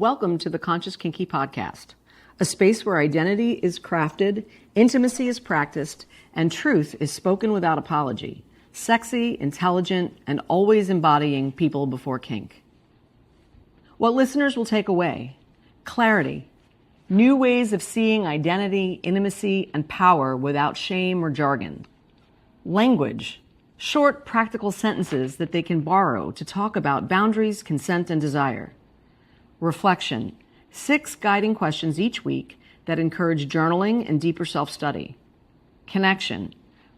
Welcome to the Conscious Kinky podcast, a space where identity is crafted, intimacy is practiced, and truth is spoken without apology. Sexy, intelligent, and always embodying people before kink. What listeners will take away: clarity, new ways of seeing identity, intimacy, and power without shame or jargon. Language, short, practical sentences that they can borrow to talk about boundaries, consent, and desire. Reflection, 6 guiding questions each week that encourage journaling and deeper self-study. Connection,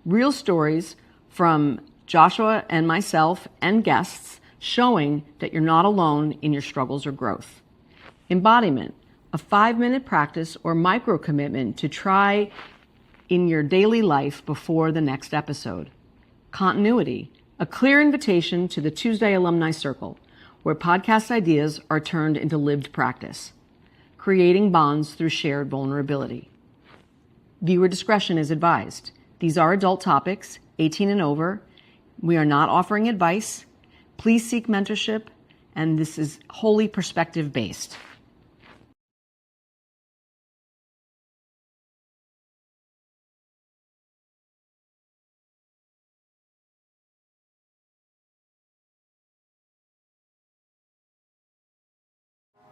real stories from Joshua and myself and guests showing that you're not alone in your struggles or growth. Embodiment, a 5-minute practice or micro commitment to try in your daily life before the next episode. Continuity, a clear invitation to the Tuesday Alumni Circle, where podcast ideas are turned into lived practice, creating bonds through shared vulnerability. Viewer discretion is advised. These are adult topics, 18 and over. We are not offering advice. Please seek mentorship, and this is wholly perspective-based.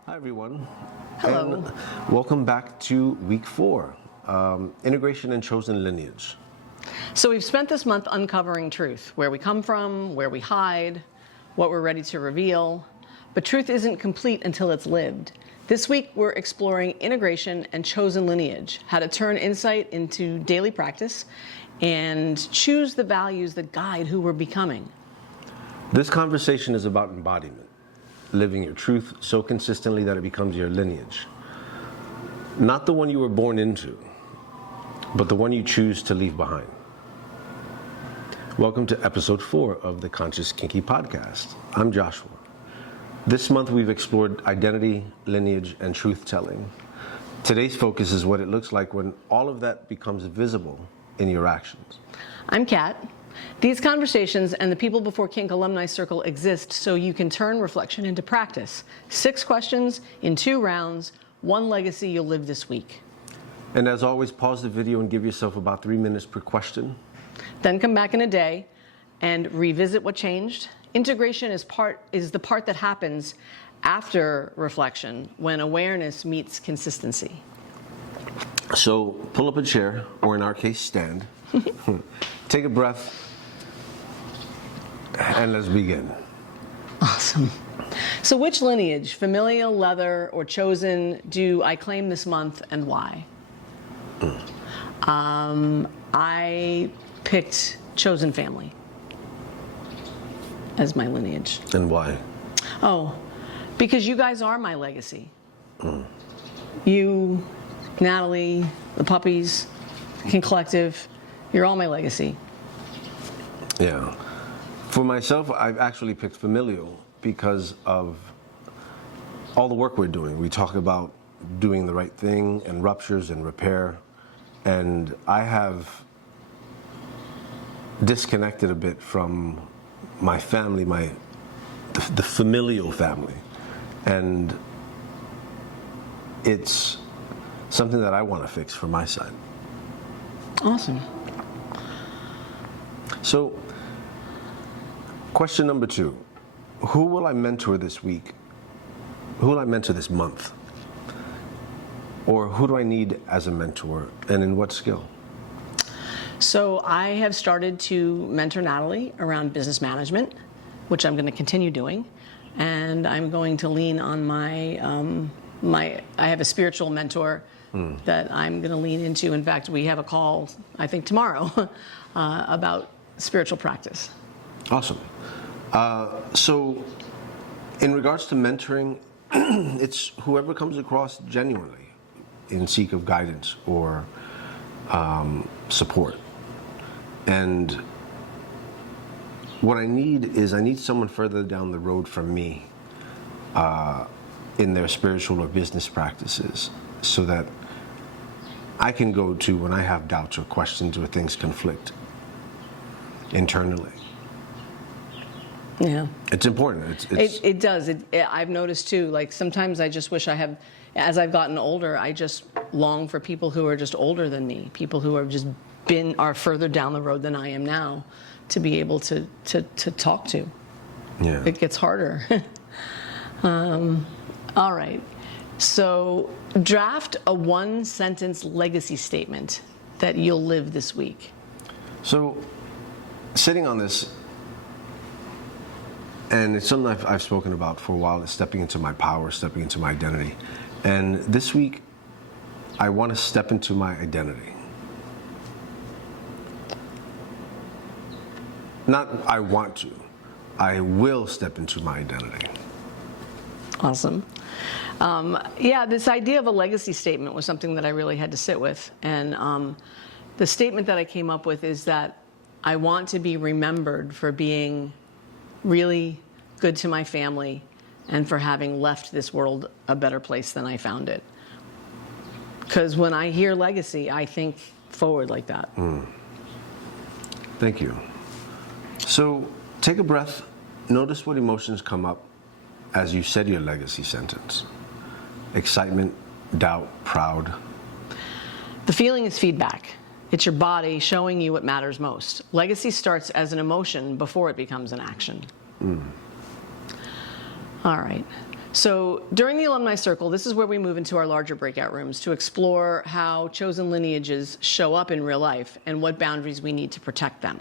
Hi, everyone. Hello. And welcome back to week 4, integration and chosen lineage. So we've spent this month uncovering truth, where we come from, where we hide, what we're ready to reveal. But truth isn't complete until it's lived. This week, we're exploring integration and chosen lineage, how to turn insight into daily practice and choose the values that guide who we're becoming. This conversation is about embodiment, living your truth so consistently that it becomes your lineage. Not the one you were born into, but the one you choose to leave behind. Welcome to episode 4 of the Conscious Kinky podcast. I'm Joshua. This month we've explored identity, lineage, and truth-telling. Today's focus is what it looks like when all of that becomes visible in your actions. I'm Kat. These conversations and the People Before Kink Alumni Circle exist so you can turn reflection into practice. 6 questions in 2 rounds, 1 legacy you'll live this week. And as always, pause the video and give yourself about 3 minutes per question. Then come back in a day and revisit what changed. Integration is the part that happens after reflection, when awareness meets consistency. So pull up a chair, or in our case, stand. Take a breath, and let's begin. Awesome. So which lineage, familial, leather, or chosen, do I claim this month, and why? I picked chosen family as my lineage. And why? Oh, because you guys are my legacy. You, Natalie, the puppies, Kink Collective, you're all my legacy. Yeah. For myself, I've actually picked familial because of all the work we're doing. We talk about doing the right thing and ruptures and repair. And I have disconnected a bit from my family, the familial family. And it's something that I want to fix for my side. Awesome. So, question number 2. Who will I mentor this week? Who will I mentor this month? Or who do I need as a mentor, and in what skill? So I have started to mentor Natalie around business management, which I'm going to continue doing. And I'm going to lean on I have a spiritual mentor that I'm going to lean into. In fact, we have a call, I think tomorrow, about spiritual practice. Awesome. So in regards to mentoring, it's whoever comes across genuinely in seek of guidance or support. And what I need someone further down the road from me in their spiritual or business practices, so that I can go to when I have doubts or questions or things conflict internally. Yeah. It's important. It does. I've noticed too, like sometimes I just wish as I've gotten older, I just long for people who are just older than me, people who are further down the road than I am now, to be able to talk to. Yeah. It gets harder. All right. So draft a 1-sentence legacy statement that you'll live this week. So sitting on this, and it's something I've spoken about for a while, is stepping into my power, stepping into my identity. And this week, I want to step into my identity. Not I want to, I will step into my identity. Awesome. Yeah, this idea of a legacy statement was something that I really had to sit with. And the statement that I came up with is that I want to be remembered for being really good to my family and for having left this world a better place than I found it. Because when I hear legacy, I think forward like that. Thank you. So take a breath. Notice what emotions come up as you said your legacy sentence. Excitement, doubt, proud. The feeling is feedback. It's your body showing you what matters most. Legacy starts as an emotion before it becomes an action. All right. So during the Alumni Circle, this is where we move into our larger breakout rooms to explore how chosen lineages show up in real life and what boundaries we need to protect them.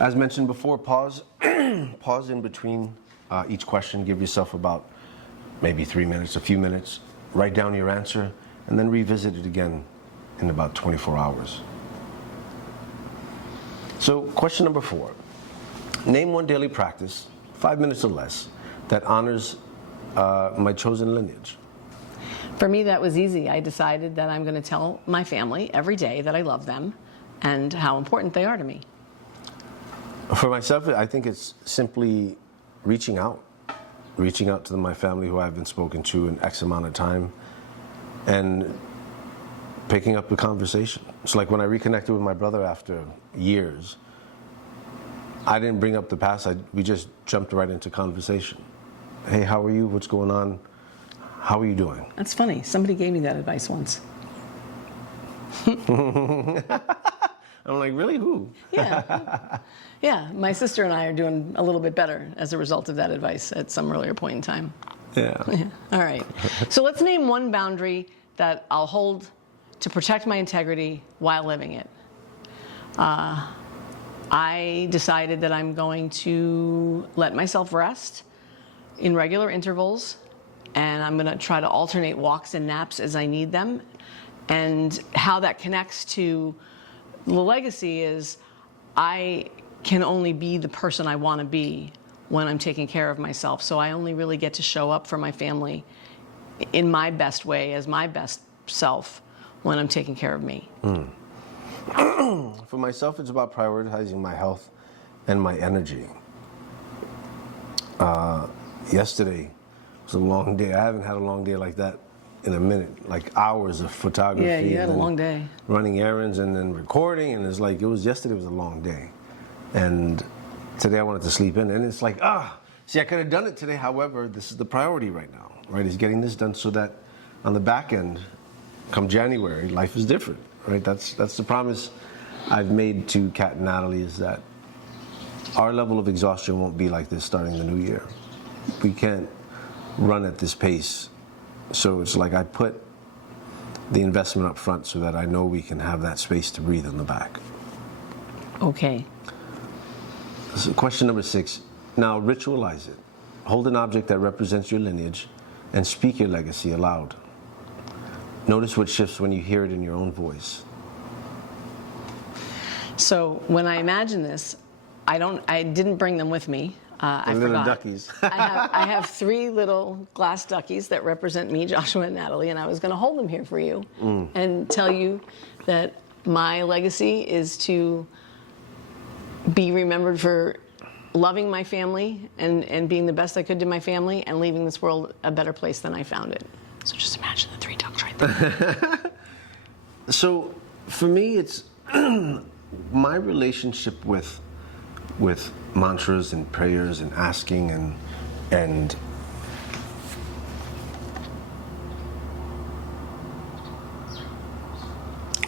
As mentioned before, pause in between each question. Give yourself about maybe 3 minutes, a few minutes. Write down your answer, and then revisit it again in about 24 hours. So question number 4. Name one daily practice, 5 minutes or less, that honors my chosen lineage. For me, that was easy. I decided that I'm going to tell my family every day that I love them and how important they are to me. For myself, I think it's simply reaching out to my family who I haven't spoken to in X amount of time, and picking up the conversation. It's like when I reconnected with my brother after years, I didn't bring up the past, we just jumped right into conversation. Hey, how are you? What's going on? How are you doing? That's funny. Somebody gave me that advice once. I'm like, really? Who? Yeah. Yeah, my sister and I are doing a little bit better as a result of that advice at some earlier point in time. Yeah. All right. So let's name one boundary that I'll hold to protect my integrity while living it. I decided that I'm going to let myself rest in regular intervals, and I'm going to try to alternate walks and naps as I need them. And how that connects to the legacy is I can only be the person I want to be when I'm taking care of myself. So I only really get to show up for my family in my best way, as my best self, when I'm taking care of me. For myself, it's about prioritizing my health and my energy. Yesterday was a long day. I haven't had a long day like that in a minute, like hours of photography. Yeah, you had a long day. Running errands and then recording, and it's like, yesterday was a long day. And today I wanted to sleep in, and it's like, see, I could have done it today. However, this is the priority right now, right? Is getting this done so that on the back end, come January, life is different, right? That's the promise I've made to Kat and Natalie, is that our level of exhaustion won't be like this starting the new year. We can't run at this pace. So it's like I put the investment up front so that I know we can have that space to breathe in the back. Okay. So question number 6. Now ritualize it. Hold an object that represents your lineage and speak your legacy aloud. Notice what shifts when you hear it in your own voice. So when I imagine this, I didn't bring them with me. I little forgot. duckies. I have 3 little glass duckies that represent me, Joshua, and Natalie, and I was going to hold them here for you and tell you that my legacy is to be remembered for loving my family and being the best I could to my family and leaving this world a better place than I found it. So just imagine the 3 ducks right there. So for me, it's my relationship with with mantras and prayers and asking and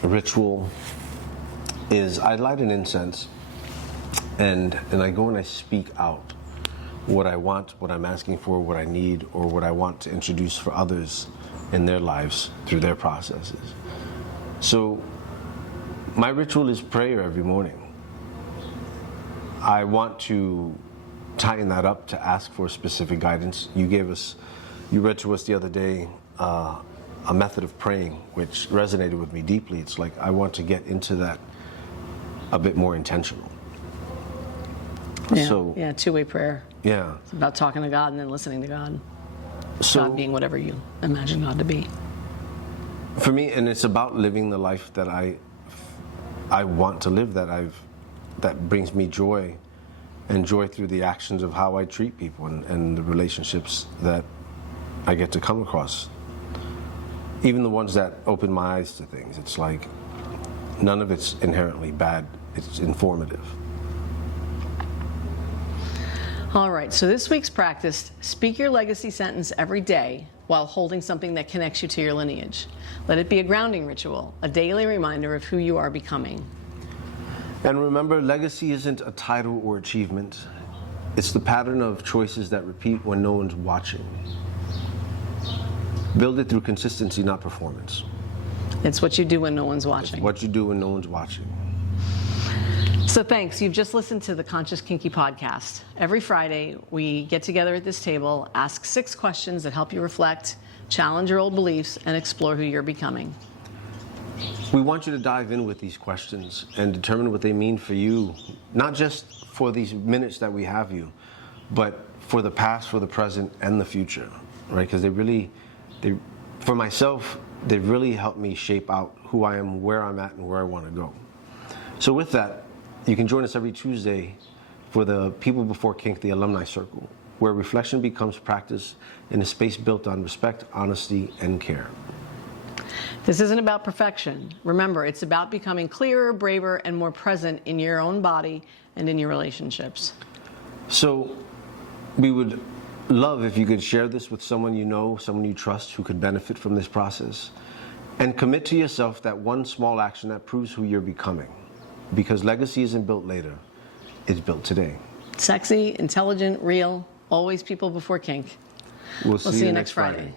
ritual is I light an incense and I go and I speak out what I want, what I'm asking for, what I need, or what I want to introduce for others in their lives through their processes. So my ritual is prayer every morning. I want to tighten that up to ask for specific guidance. You read to us the other day a method of praying which resonated with me deeply. It's like I want to get into that a bit more intentional. Yeah, two-way prayer. Yeah. It's about talking to God and then listening to God. So, God being whatever you imagine God to be. For me, and it's about living the life that I want to live, that brings me joy, and joy through the actions of how I treat people and the relationships that I get to come across. Even the ones that open my eyes to things. It's like none of it's inherently bad. It's informative. All right, so this week's practice, speak your legacy sentence every day while holding something that connects you to your lineage. Let it be a grounding ritual, a daily reminder of who you are becoming. And remember, legacy isn't a title or achievement. It's the pattern of choices that repeat when no one's watching. Build it through consistency, not performance. It's what you do when no one's watching. It's what you do when no one's watching. So thanks. You've just listened to the Conscious Kinky podcast. Every Friday, we get together at this table, ask 6 questions that help you reflect, challenge your old beliefs, and explore who you're becoming. We want you to dive in with these questions and determine what they mean for you, not just for these minutes that we have you, but for the past, for the present, and the future, right? Because for myself, they've really helped me shape out who I am, where I'm at, and where I want to go. So with that, you can join us every Tuesday for the People Before Kink, the Alumni Circle, where reflection becomes practice in a space built on respect, honesty, and care. This isn't about perfection. Remember, it's about becoming clearer, braver, and more present in your own body and in your relationships. So we would love if you could share this with someone you know, someone you trust who could benefit from this process. And commit to yourself that one small action that proves who you're becoming. Because legacy isn't built later, it's built today. Sexy, intelligent, real, always people before kink. We'll see you next Friday.